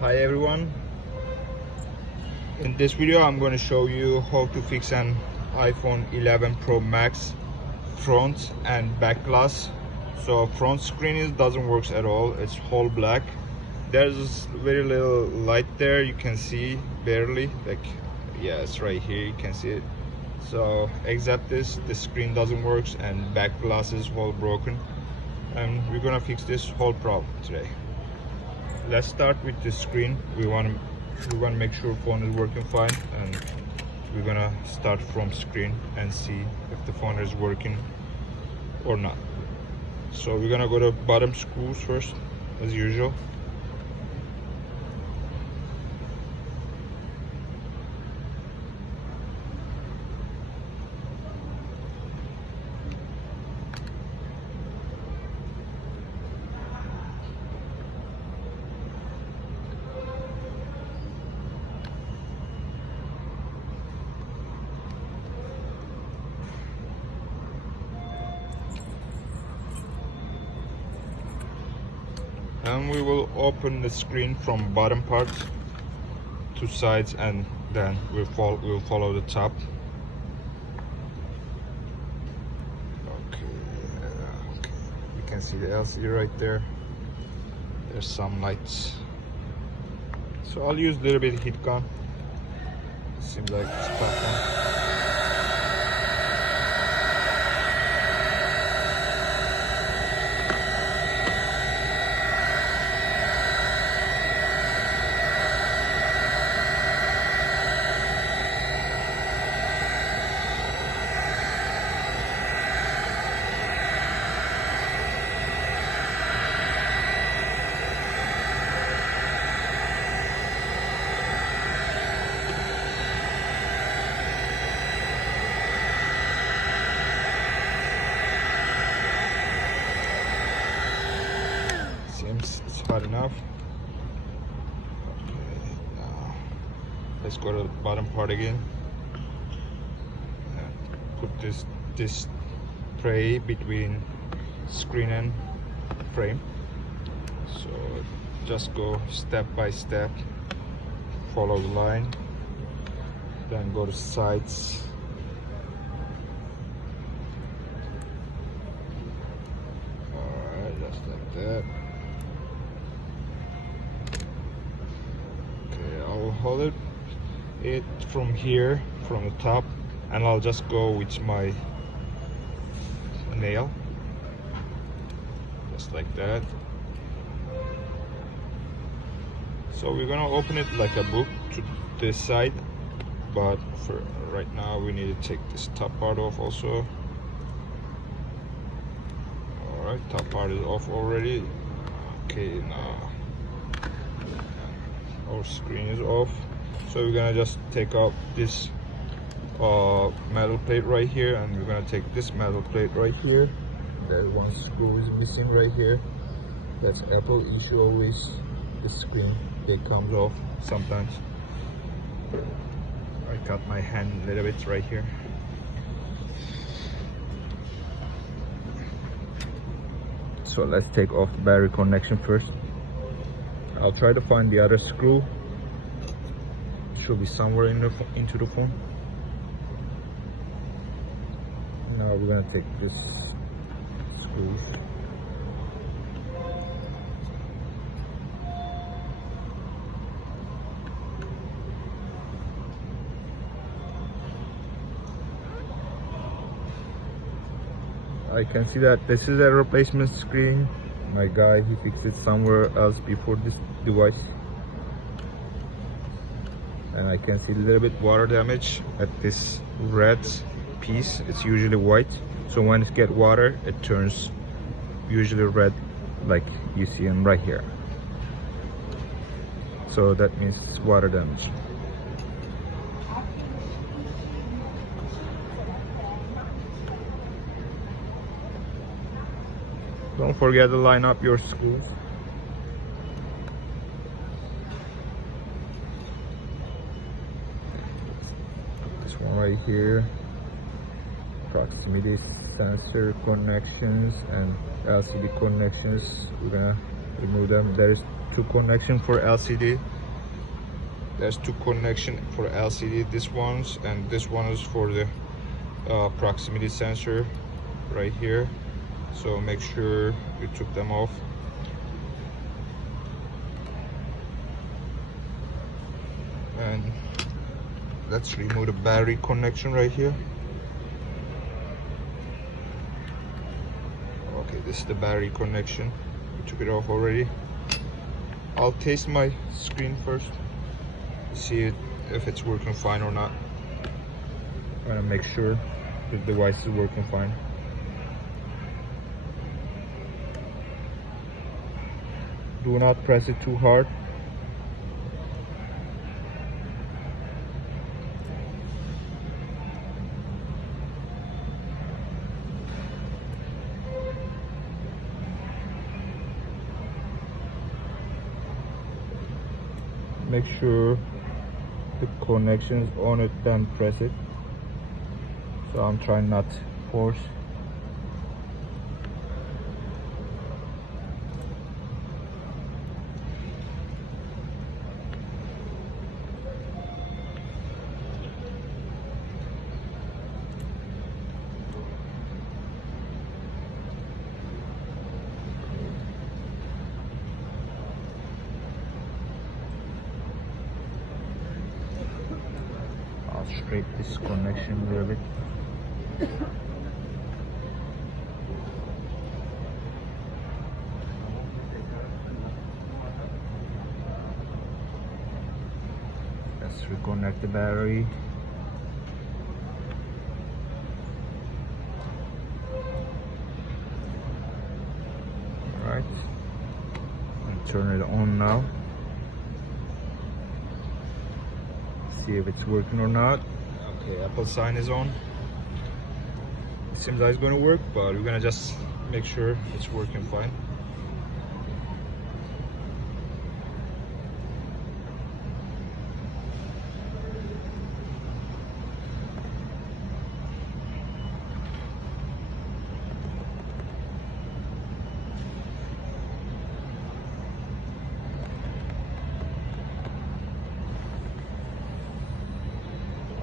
Hi everyone, in this video I'm going to show you how to fix an iPhone 11 Pro Max front and back glass. So front screen doesn't work at all, it's whole black. There's very little light there, you can see barely, like yeah, it's right here, you can see it. So except this, the screen doesn't work and back glass is all broken, and we're gonna fix this whole problem today. Let's start with the screen. We want to make sure phone is working fine, and we're gonna start from screen and see if the phone is working or not. So we're gonna go to bottom screws first, as usual. And we will open the screen from bottom part to sides, and then we'll follow the top. Okay, you can see the LCD right there. There's some lights, so I'll use a little bit of heat gun. It seems like it's tough one. It's hot enough. Okay, now let's go to the bottom part again and put this tray between screen and frame. So just go step by step, follow the line, then go to sides. Alright, just like that. I'll hold it from here, from the top, and I'll just go with my nail, just like that. So we're gonna open it like a book to this side, but for right now we need to take this top part off also. Alright, top part is off already. Okay, now our screen is off, so we're gonna just take out this metal plate right here, and we're gonna take this metal plate right here. That one screw is missing right here. That's Apple issue always. The screen, it comes off sometimes. I cut my hand a little bit right here. So let's take off the battery connection first. I'll try to find the other screw. It should be somewhere into the phone. Now we're gonna take this screws. I can see that this is a replacement screen. My guy, he fixed it somewhere else before this device, and I can see a little bit water damage at this red piece. It's usually white, so when it gets water it turns usually red, like you see him right here. So that means it's water damage. Don't forget to line up your screws. This one right here. Proximity sensor connections and LCD connections. We're gonna remove them. There's two connection for LCD. There's two connection for LCD, this one's, and this one is for the proximity sensor right here. So make sure you took them off. And let's remove the battery connection right here. Okay, this is the battery connection. We took it off already. I'll test my screen first, see if it's working fine or not. I'm gonna make sure the device is working fine. Do not press it too hard. Make sure the connection is on it, then press it. So I'm trying not to force. I'll straight this connection a little bit. Let's reconnect the battery. Alright, turn it on now. See if it's working or not. Okay, Apple sign is on. It seems like it's going to work, but we're gonna just make sure it's working fine.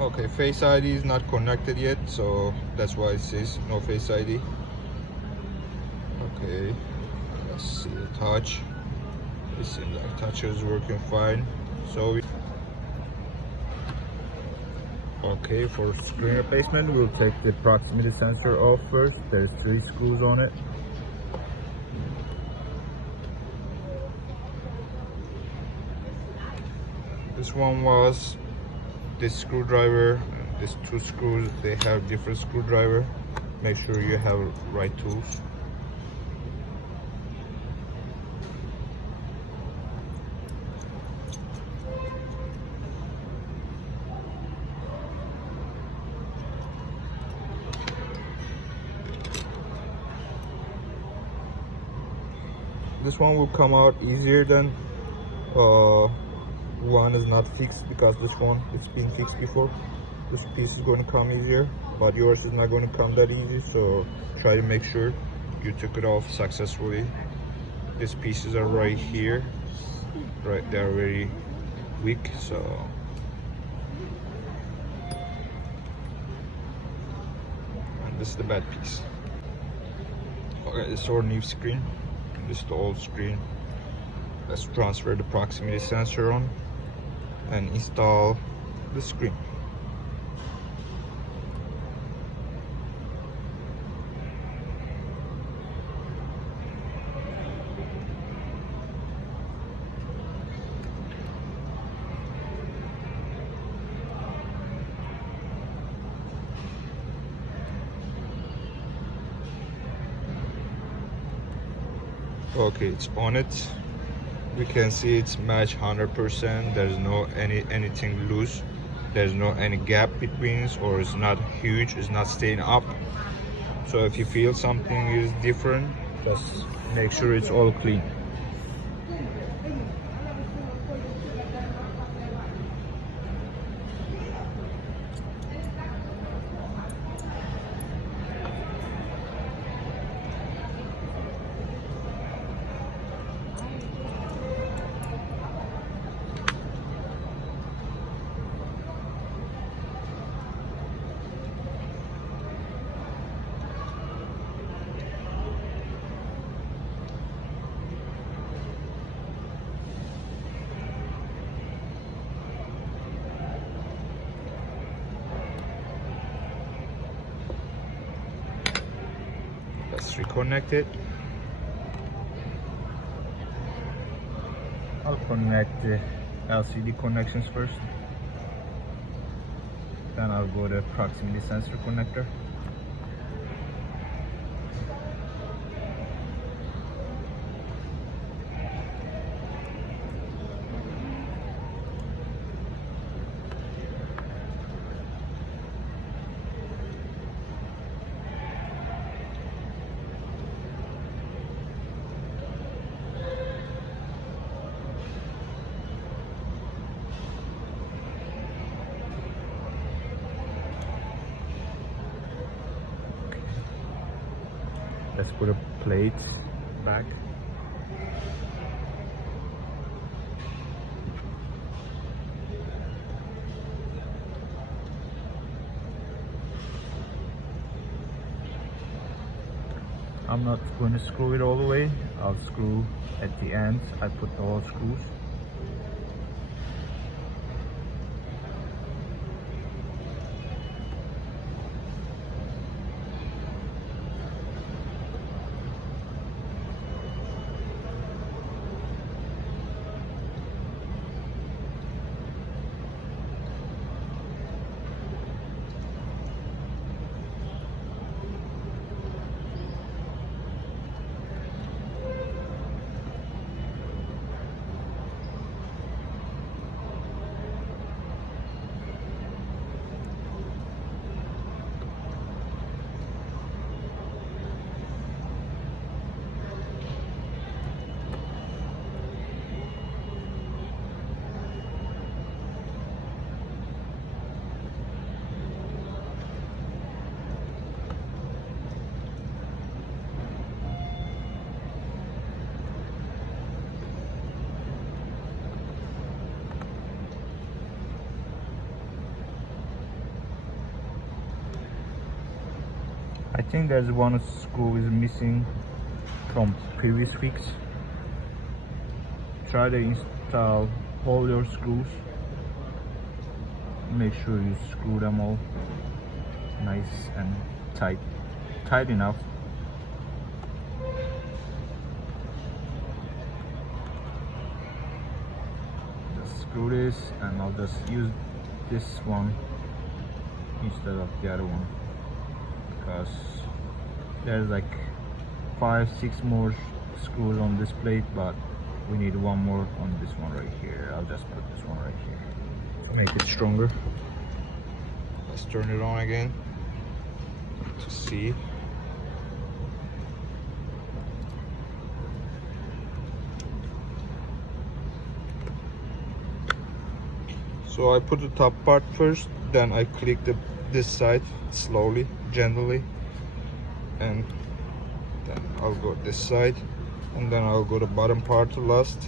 Okay, Face ID is not connected yet, so that's why it says no Face ID. Okay, let's see the touch. It seems like touch is working fine. So okay, for screen replacement, we'll take the proximity sensor off first. There's 3 screws on it. This one was this screwdriver, these 2 screws, they have different screwdriver. Make sure you have right tools. This one will come out easier than one is not fixed, because this one it's been fixed before. This piece is going to come easier, but yours is not going to come that easy, so try to make sure you took it off successfully. These pieces are right here, right, they're very weak, so and this is the bad piece. Okay, this is our new screen. This is the old screen. Let's transfer the proximity sensor on and install the screen. Okay, it's on it. We can see it's matched 100%. There's no anything loose. There's no any gap between, or it's not huge, it's not staying up. So if you feel something is different, just make sure it's all clean. just reconnect it. I'll connect the LCD connections first, then I'll go to proximity sensor connector. Let's put a plate back. I'm not going to screw it all the way. I'll screw at the end. I put all screws. I think there's one screw is missing from previous fix. Try to install all your screws. Make sure you screw them all nice and tight enough. Just screw this, and I'll just use this one instead of the other one, because there's like 5-6 more screws on this plate, but we need one more on this one right here. I'll just put this one right here to make it stronger. Let's turn it on again to see. So I put the top part first, then I click this side slowly, gently, and then I'll go this side, and then I'll go the bottom part last.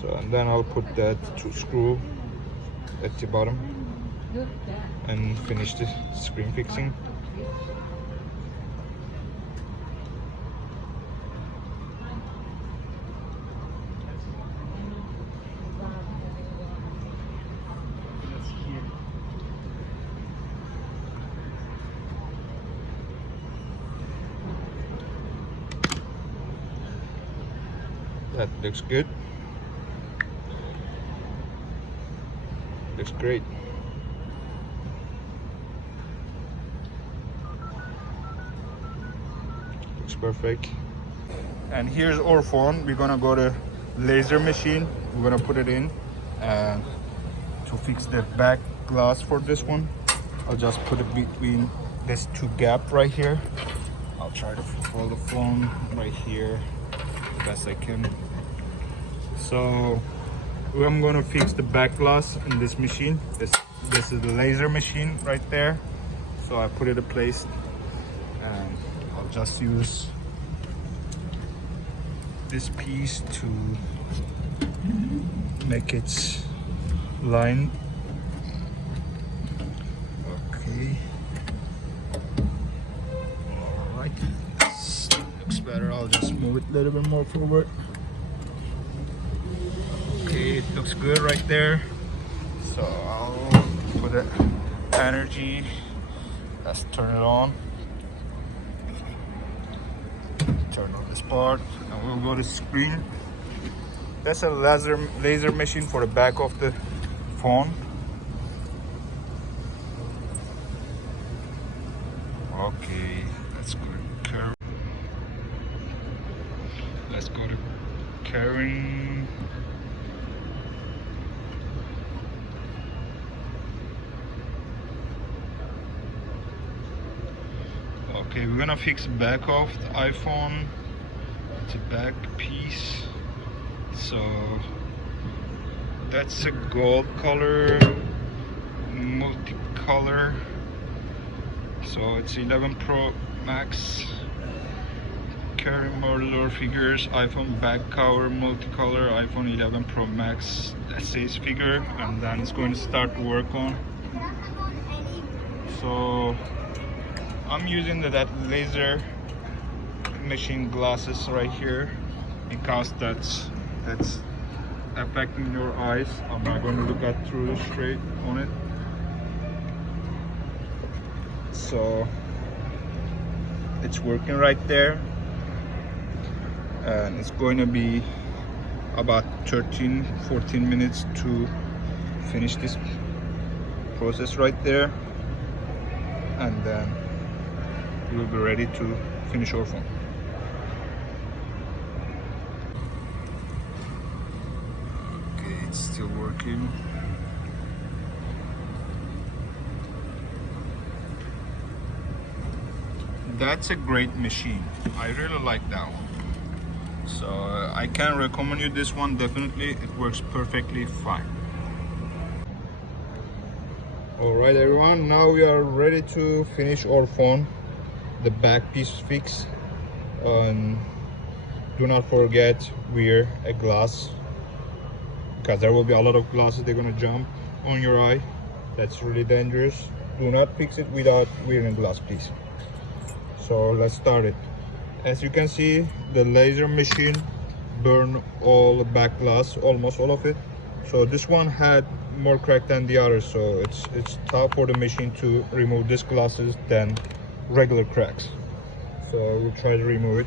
So, and then I'll put that screw at the bottom and finish the screen fixing. That looks good. Looks great. Looks perfect. And here's our phone. We're gonna go to laser machine. We're gonna put it in, and to fix the back glass for this one, I'll just put it between this two gap right here. I'll try to hold the phone right here the best I can. So I'm gonna fix the back glass in this machine. This is the laser machine right there. So I put it in place, and I'll just use this piece to make it line. Okay. All right. This looks better. I'll just move it a little bit more forward. Okay, it looks good right there. So I'll put the energy. Let's turn it on. turn on this part and we'll go to screen. That's a laser machine for the back of the phone. Okay, let's go to curve. Let's go to carrying. Okay, we're gonna fix back of the iPhone. It's a back piece. So that's a gold color, multicolor. So it's 11 Pro Max. Carry more lower figures, iPhone back cover, multicolor, iPhone 11 Pro Max. That says figure, and then it's going to start to work on. So I'm using that laser machine glasses right here because that's affecting your eyes. I'm not going to look at through straight on it. So it's working right there, and it's going to be about 13-14 minutes to finish this process right there, and then we'll be ready to finish our phone. Okay, it's still working. That's a great machine. I really like that one. So I can recommend you this one. Definitely, it works perfectly fine. All right, everyone. Now we are ready to finish our phone. The back piece fixed. Do not forget wear a glass, because there will be a lot of glasses. They're gonna jump on your eye. That's really dangerous. Do not fix it without wearing a glass, please. So let's start it. As you can see, the laser machine burned all the back glass, almost all of it. So this one had more crack than the others, so it's tough for the machine to remove these glasses than regular cracks. So we'll try to remove it.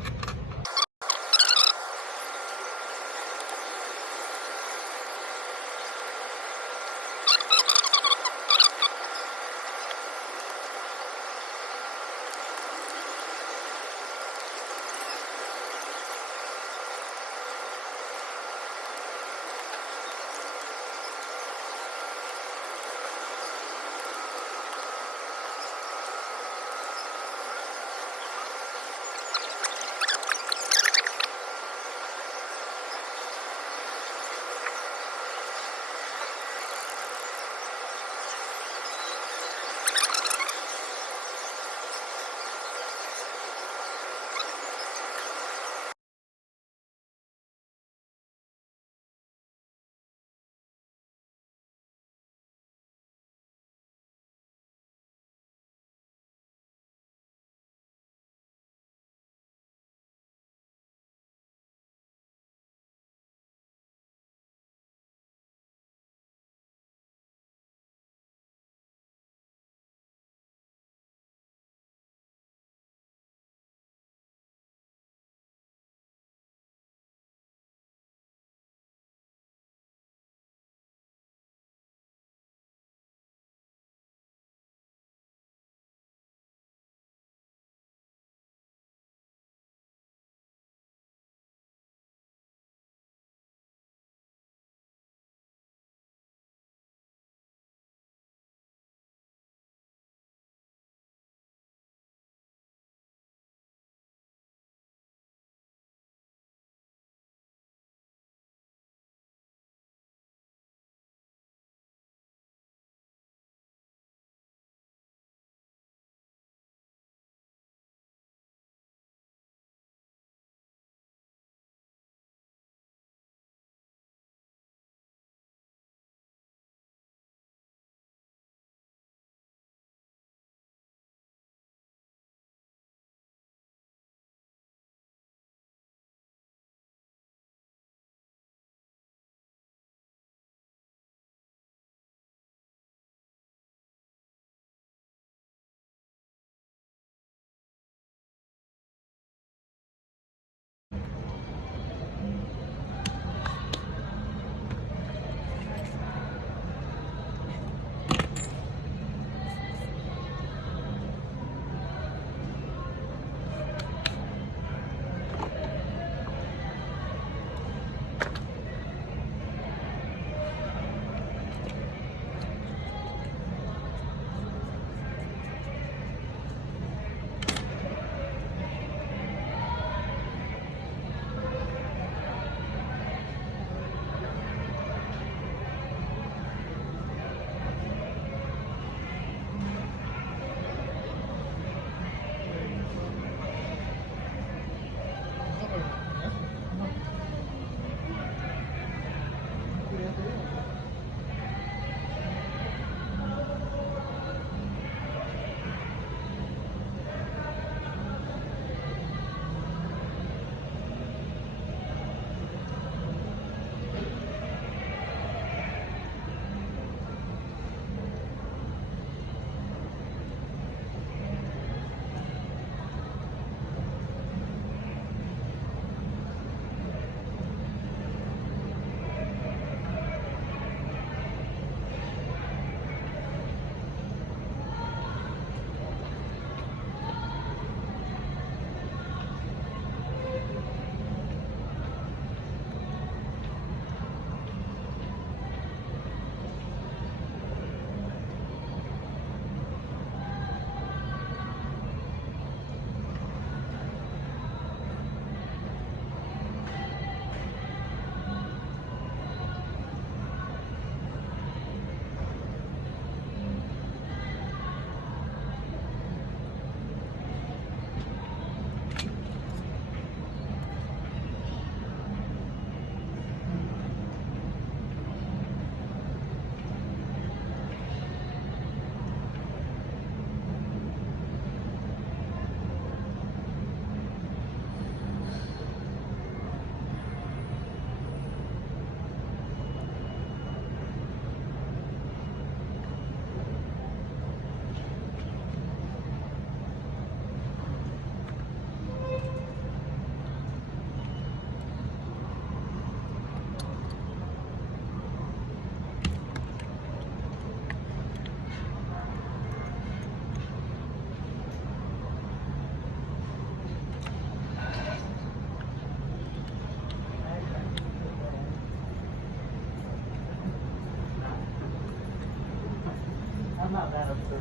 I'm not that absurd.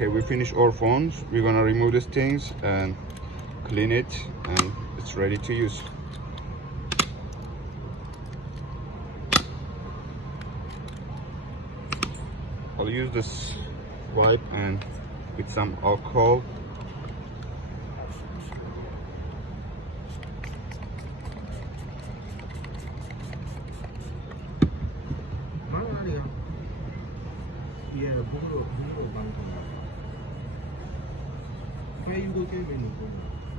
Okay, we finished our phones. We're gonna remove these things and clean it, and it's ready to use. I'll use this wipe and with some alcohol. Yeah, bungo 방송. 페이도 게임에 있는 거.